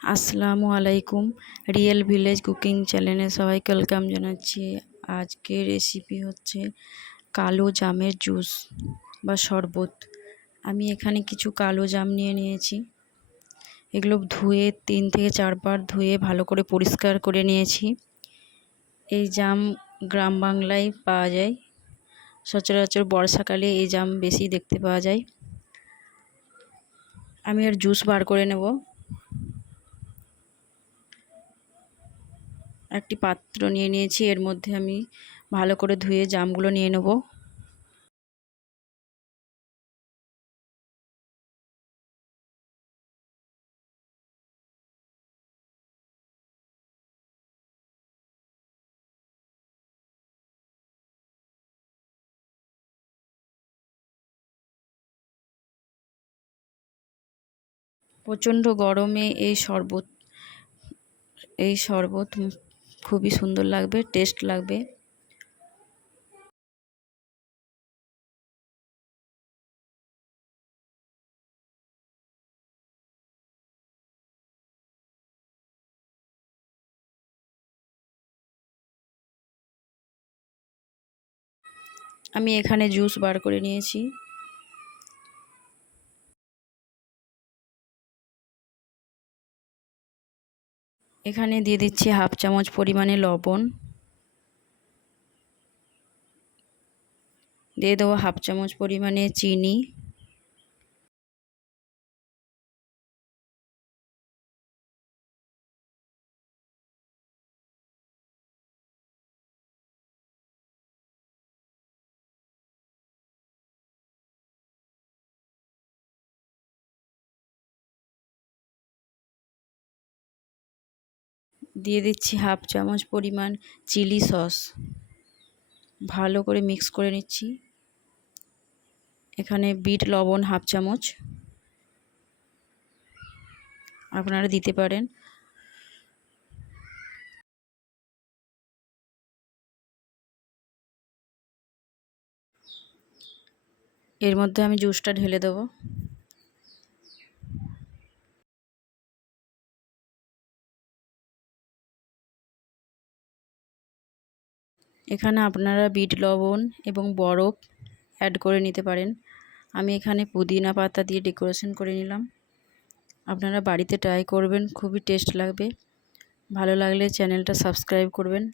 আসসালামু আলাইকুম। Real village cooking চ্যানেলে সবাইকে ওয়েলকাম জানাচ্ছি। আজকে রেসিপি হচ্ছে কালো জামের জুস বা শরবত। আমি এখানে কিছু কালো জাম নিয়ে নিয়েছি। এগুলো ধুয়ে তিন থেকে চারবার ধুয়ে ভালো করে পরিষ্কার করে নিয়েছি। এই জাম গ্রাম বাংলায় পাওয়া যায়। সচরাচর বর্ষাকালে এই জাম বেশি দেখতে পাওয়া যায়। আমি এর জুস বার করে নেব। একটি পাত্র নিয়ে নিয়েছি। এর মধ্যে আমি ভালো করে ধুয়ে জামগুলো নিয়ে নেব। প্রচণ্ড গরমে এই শরবত এই শরবত খুবই সুন্দর লাগবে টেস্ট লাগবে। আমি এখানে জুস বার করে নিয়েছি। এখানে দিয়ে দিচ্ছি হাফ চামচ পরিমাণে লবণ। দিয়ে দেবো হাফ চামচ পরিমাণে চিনি। দিয়ে দিচ্ছি হাফ চামচ পরিমাণ চিলি সস। ভালো করে মিক্স করে নিচ্ছি। এখানে বিট, লবণ হাফ চামচ। আপনারা দিতে পারেন। এর মধ্যে আমি জুসটা ঢেলে দেবো। এখানে আপনারা বিট লবণ এবং বরফ অ্যাড করে নিতে পারেন। আমি এখানে পুদিনা পাতা দিয়ে ডেকোরেশন করে নিলাম। আপনারা বাড়িতে ট্রাই করবেন, খুবই টেস্ট লাগবে। ভালো লাগলে চ্যানেলটা সাবস্ক্রাইব করবেন।